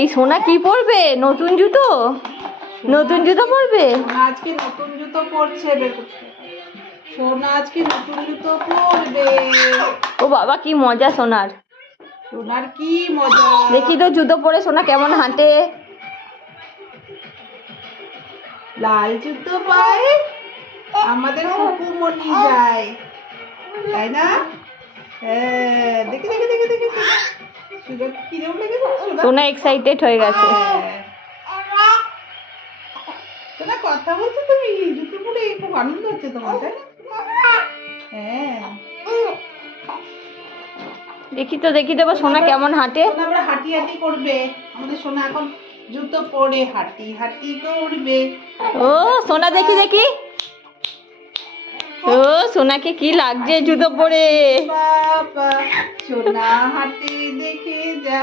এই সোনা কি পরবে? নতুন জুতো? নতুন জুতো পরবে? সোনা আজকে নতুন জুতো পরছে। সোনা আজকে নতুন জুতো পরবে। ও বাবা কি মজা সোনার। সোনার কি মজা। দেখি তো জুতো পরে সোনা কেমন হাঁটে। লাল জুতো পায়ে আমাদের কুকুমনি যায়, তাই না? হ্যাঁ, দেখি দেখি দেখি দেখি কিরম লেগেছে সোনা এক্সাইটেড হয়ে গেছে। সোনা কথা বলছো তুমি? জুতো পরে খুব আনন্দ হচ্ছে তোমার, তাই না? হ্যাঁ, দেখি তো সোনা কেমন হাঁটে। সোনা আবার হাঁটি হাঁটি করবে। আমাদের সোনা এখন জুতো পরে হাঁটি হাঁটি করবে। ও সোনা দেখি দেখি। ও সোনাকে কি লাগছে জুতো পরে। বাবা সোনা হাঁটে দেখে যা।